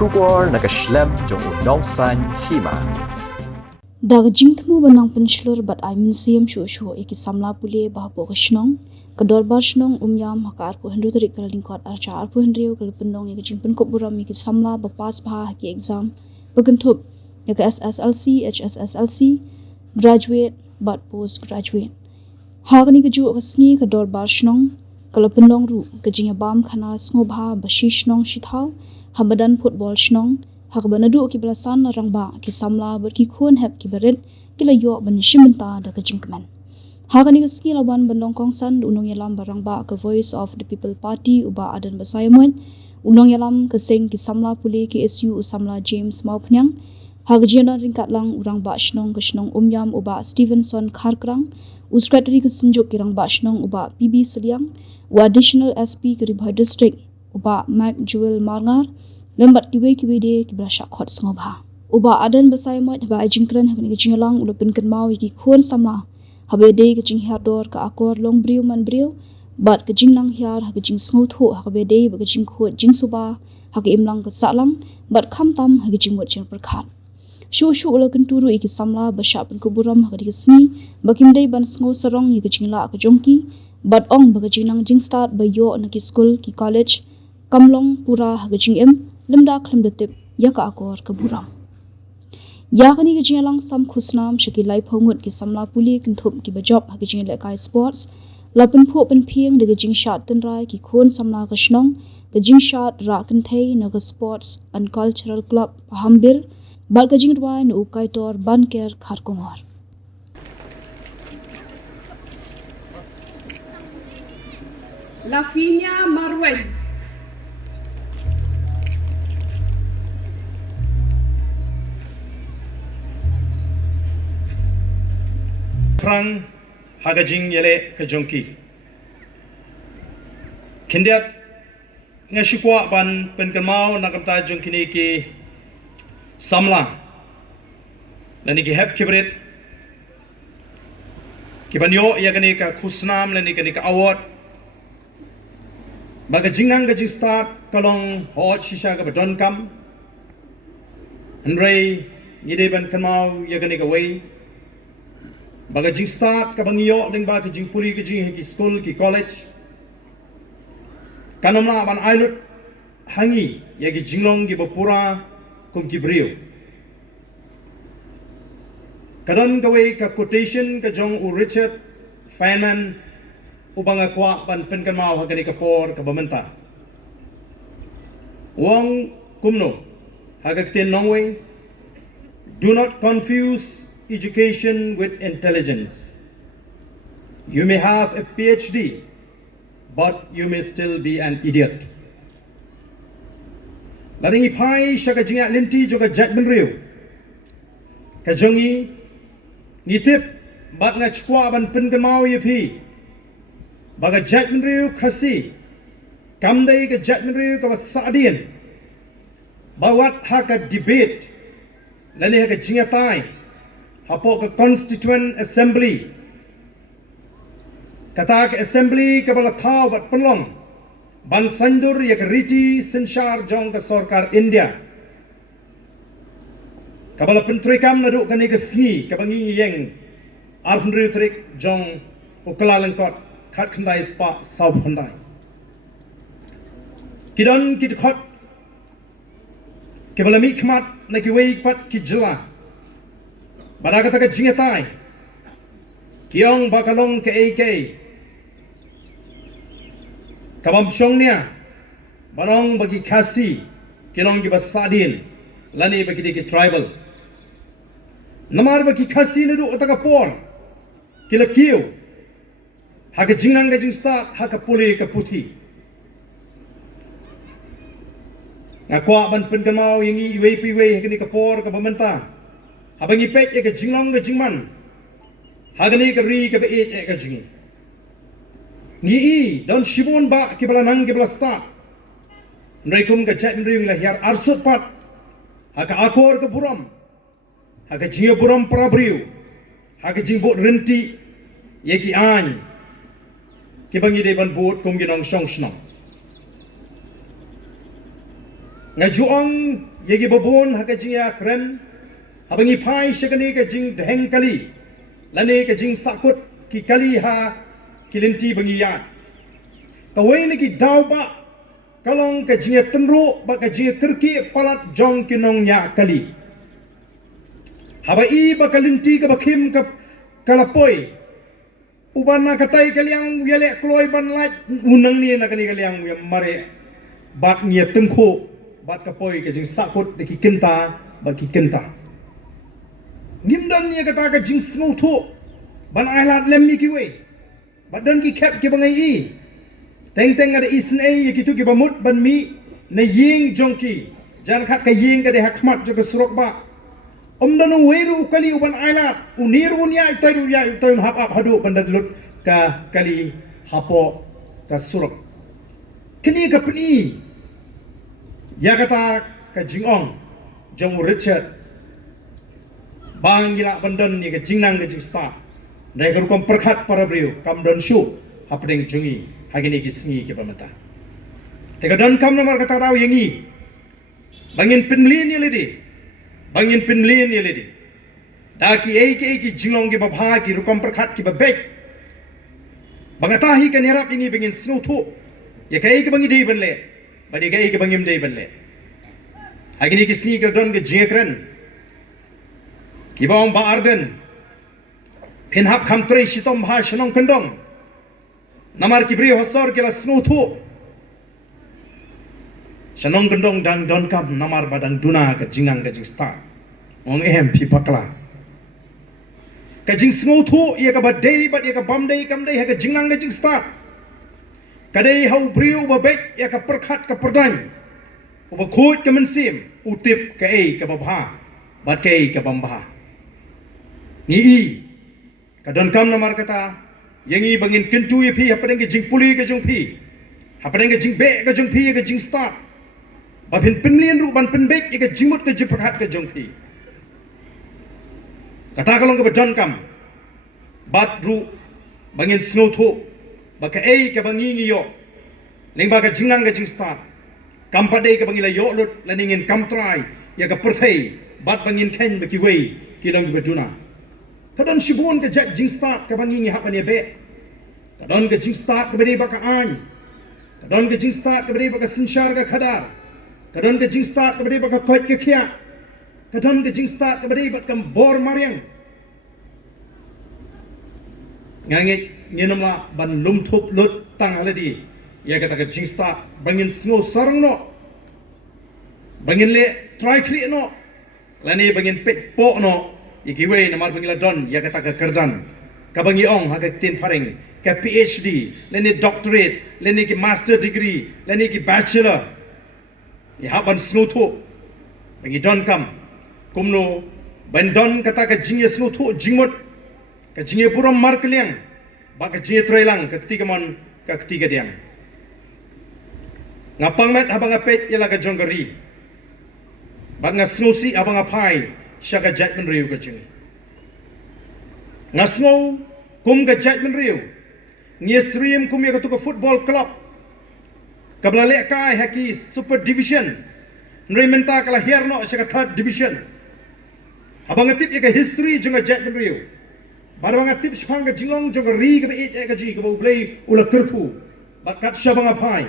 Shubor nakaslem jong unongsan Hima. Dag jingtmu banang penslur bat aimin siam shu iki samla pule bahapo kashnong kador barshnong umyam hakar pu hendu tarik kal lingkot archa pu hendriu kal pendong iki jingpen kop buram iki samla bapas bah ki exam bagentup yaka SSLC HSSLC graduate bat post graduate hagni keju kasngi kador barshnong kal pendong ru kejingya bam khana snobha bashishnong shithau hamadan football shnong hak banadu ki belasan rangba ki samla ber ki khun hep ki beret ki la yo ban shimenta da ka jingkman hakani ski lawan bandong kongsan unong yalam barangba ka voice of the people party uba adan basayamon unong yalam ka seng ki samla puli ki SU samla James maupnyang hak jena ringkat lang urang ba shnong ka shnong umyam uba Stevenson kharkrang secretary ka sinjuk ki rang ba shnong uba PB seliang wa additional SP ki ribhai district uba Mac Jewel Marngar lembat kiwe de ki brasha khot sngoba uba adan basai mat ba jingkran hagni jinglang ulupin kan mau ki khon samla habe de ki jing dor ka akor long briu man briu bat ki jingnang hiar ha ki jing sngo tho habe de ba ki jing khot jing suba ha ki imlang ka salang bat kham tam ha ki jing mot jing perkhat shu ulakan turu iki samla basha pun ko burom ha ki sni bakim de ban sngo sarong ki jingla ka jongki bat ong ba ki jingnang Jingstad ba yo na ki school ki college kamlong Pura ha ki Jingim Lymda Lymda tip yaka Akor ke Burom yakani ke jingalang sam khusnam shaki lai phongut ki samla puli kinthum ki bajob ha ki jing lekai sports lapun pho pen phieng de Jingstad tan rai ki khon samla ka shnong the Jingstad ra kan thei na ka sports and cultural club hambir bal ka jing rwai nu kai tor ban ker kharkongor Lavinia Marwen Prang hagajing yele kajongki kindiat ngashikwa ban penkamau nakamta jongkini ki samla lani ki hep kibrit ki banyo yagani ka khusnam lani ka award baga jingnang ga Jingstad kalong ho shisha ga badon kam andrei ngide ban kamau yagani ka wei baga Jingstad ka bangiyo ding ba ki jingpuri ki jing ki school ki college kanamna ban ailut hangi yagi jinglong ki Pura kum ki brio kadan gawe ka quotation ka jong u Richard Feynman ubanga kwa ban penkamau hagani ka por ka bamenta wong kumno hagakten nongway do not confuse education with intelligence. You may have a PhD, but you may still be an idiot. Laringi pai shaka jinga linti joka judgment riu. Kajongi nitip bat nga chkwa ban pengamau yepi. Baga judgment riu khasi. Kamdai ka judgment riu ka wasadian. Bawat haka debate. Lani haka jinga tai. Hapo ka constituent assembly kata ka assembly ka bala thaw bat penlong ban sandur yak riti senshar jong ka sarkar India ka bala pentrikam na du kani ka singi ka bangi yeng arhunri trik jong ukalalang kot khat khandai spa sau khandai kidon kit khot ke bala mi khmat na ki wei pat ki jila Baraga taka jingatai kiong bakalong ke AK kabam syongnya barong bagi kasi kinong ki basadin lani bagi ki tribal namar bagi kasi nadu otaka por kila kiu haka jingnang ga Jingstad haka puli ka puthi ngakwa ban pengamau yangi iwei piwei hakini ka por ka bamenta Abangi pet ya ka jinglong ka jingman hagani ka ri ka be ya ka jing ni I don shibon ba ki bala nang ki bala sta nreikum ka chat nring la hiar arsut pat haka akor ka burom haka jinga burom prabriu haka jingbot renti ya ki an ki bangi de ban bot kum ginong shong shnong ngajuang yegi babon ha ka jing ya kren habangi phai shakani ka jing dheng kali lane ka jing sakut ki kali ha kilinti bangi ya kawai ni ki dau ba kalong ka jing tenru ba ka jing kerki palat jong kinong nya kali habai ba kalinti ka bakim ka kalapoi ubana katai kaliang yale kloi ban laj unang ni na kani kaliang yam mare bat nia tengko bat kapoi ka jing sakut de ki kenta ba ki kenta ngimdan nia kata ka jing snow tho ban ailat lemmi ki we badan ki kep ki bangai i teng teng ada isen e ki tu ki bamut ban mi na ying jongki jan khat ka ying ka de hakmat jo ka surok ba dan weru kali uban ailat uniru nia itaru ya itaru hap ap hadu bandan lut ka kali hapo ka surok kini ka pni ya kata ka jingong jong Richard bang gila bandan ni ka jingnang ka Jingstad dai ka kom perkhat para brio kam don shu hapdeng jungi hagini ki singi ki pamata teka don kam nomor kata raw yangi bangin pinlin ni ledi bangin pinlin ni ledi daki ki jinglong ki babha ki rukom perkhat ki babek bangatahi kan herap ini bangin snow thu ya kai ki bangi dei banle badi kai ki bangim dei banle hagini ki singi ka don ke jekren ki bawang ba Ardent pinhap kamtre shitom bha shanong kendong namar ki bri hosor ke la snow thu shanong kendong dang don kam namar badang duna ka jingang ka Jingstad ong pi pakla ka jing snow thu ye ka badai bat ye ka bamdai kamdai ha ka jingang ka Jingstad kadai hau briu ba bek ye ka perkhat ka perdang uba khut ka mensim utip ka ka babha bat ka ka bambha ni kadon kam namar kata yangi bangin kentu ye pi hapadeng ke jing puli ke jong pi hapadeng ke jing be ke jong pi ke Jingstad ba pin pinlien ru ban pin bek ke jingmut ke jipakhat ke jong pi kata kalong ke badon kam bat ru bangin snow tho ba ka ke bangi ngi yo ning ba ka jingnang ke Jingstad kam padai ke bangi la yo lut la ningin kam trai ya ka perthei bat bangin ken be ki wei ki long be duna kadon shibun ke Jingstad ka bangi ngi hapane be kadon ke Jingstad ke beri baka an kadon ke Jingstad ke beri baka sinshar ka khadar kadon ke Jingstad ke beri baka khoit ke khia kadon ke Jingstad ke beri baka bor mariang ngangit nginamla ban lum thup lut tang aladi ya kata ke Jingstad bangin snow sarang no bangin le try kri no lani bangin pek po no ikiwe namar bangila don ya kata ka kerjan ka bangi ong ha ka tin paring ka PhD leni doctorate leni ki master degree leni ki bachelor ya ban snow tho bangi don kam kumno ban don kata ka jingye snow tho jingmot ka jingye Burom mar keliang ba ka jingye trailang ka ketiga mon ka ketiga diam ngapang met habang apet yala ka jonggari ban nga snow si abang apai syaka jatman riu ka jing ngasmo kum ka jatman riu ngiesrim kum ya ka football club kabla le kai haki super division nrimenta kala herno syaka third division abang atip ya ka history junga jatman riu barang atip spang ka jingong junga ri ka be ka ji ka play ula kurfu bakat syabang apai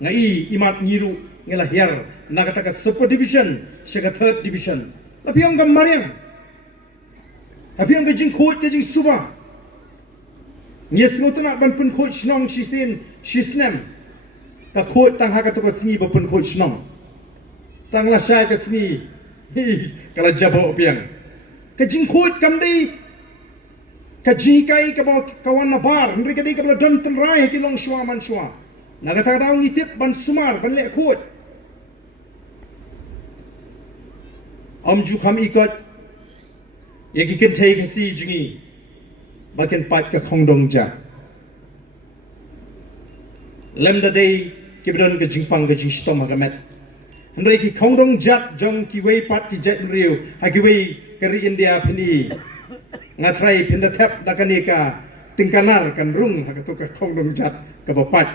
ngai imat ngiru ngela her nakata ka super division syaka third division tapi yang gambarnya, tapi yang kejing coach kejing suba, ni semua tu nak ban pun coach nong shisin shisnem, ka coach tang haka tu ka singi ba pun coach nong, tang la syai ka singi, kalau jabo piang, kejing coach kamdei, kajikai ka bawa kawan nabar, mereka dei ka bela don tenrai ki long shua man shua, nak kata daun itip ban sumar ban lek coach. Om ju kham ikot yaki ken thei ka si jingi ba ken pat ka khongdong ja Lymda dei ki bron ka jingpang ka jingstom ka met ndai ki khongdong jat jong ki wei pat ki jet riu ha ki wei ka ri India phini ngatrai phinda thep dakani ka tingkanar kan rung ha ka tu ka khongdong jat ka ba pat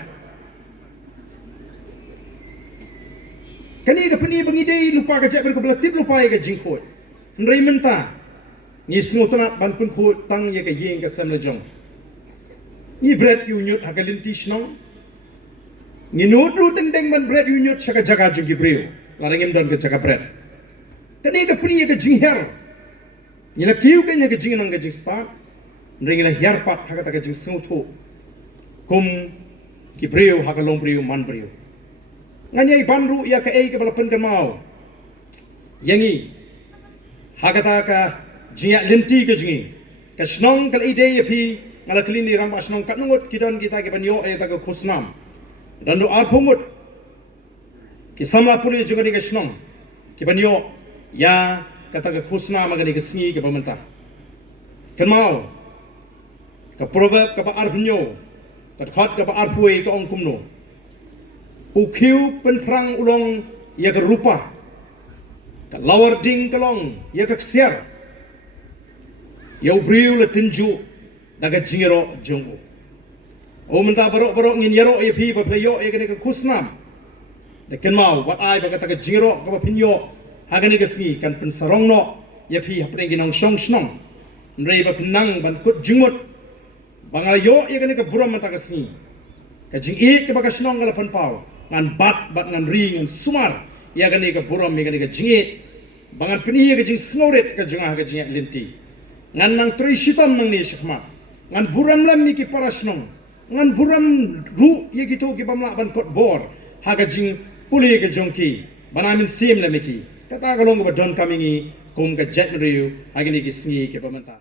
Kani ka pani bangi dei lupa ka cek berkebelatip lupa ya ka jingkot. Nrei menta. Ni sengotanat ban pun kot tang ya ka yeng ka sam lejong. Ni bread yunyut hakalinti shnong. Ni nudru teng ban bread yunyut saka jaga jung gibreu. Larangim don ka jaga bread. Kani ka pani ya ka jingher. Ni la kiu ka ya ka jingnang ka Jingstad. Nrei la hiarpat hakata ka jing sengotu. Kum gibreu hakalong breu man breu. Nganyai banru ya ka ei ka balapan kan mau. Yangi hakata ka jinga linti ka jingi. Ka snong kal ide ya pi ngala kelini ramba snong kat nungut kidon kita ke banyo ay ta ka khusnam. Dan do ar pungut. Ki samla puri juga ni ka snong. Ki banyo ya kata ka khusnam agani ka singi ka pamenta. Kan mau ka proverb ka pa ar banyo. Ka khot ka pa ar puai ka ong kumno. Ukiu penperang ulong ya ke rupa, ke lawar ding kelong ya ke ksiar, ya ubriu le tinju daga jingero jongu. O menta barok ngin yaro ya pi pa playo ya ke kusnam. Dekan mau wat ai ba kata ke jingero ka pinyo hagani ke si kan pensarong no ya pi hapre ginong shong snong. Nrei ba pinang ban kut jingut. Bangalayo ya ke Burom mata ke si. Ka jingit ke ba ka snong ngala panpau. Ngan bat ngan ring ngan sumar ya gani ka Burom ya gani ka jingit bangan peni ka jing snoret ka jungah ka jingit linti ngan nang tri shitam nang ni shikmat ngan Burom lam mi ki parasnong ngan Burom ru ya gitu ki bamla ban kot bor ha ka jing puli ka jongki banamin sim la miki kata ka long ba don kamingi kum ka jet riu ha gani ki sngi ki pamanta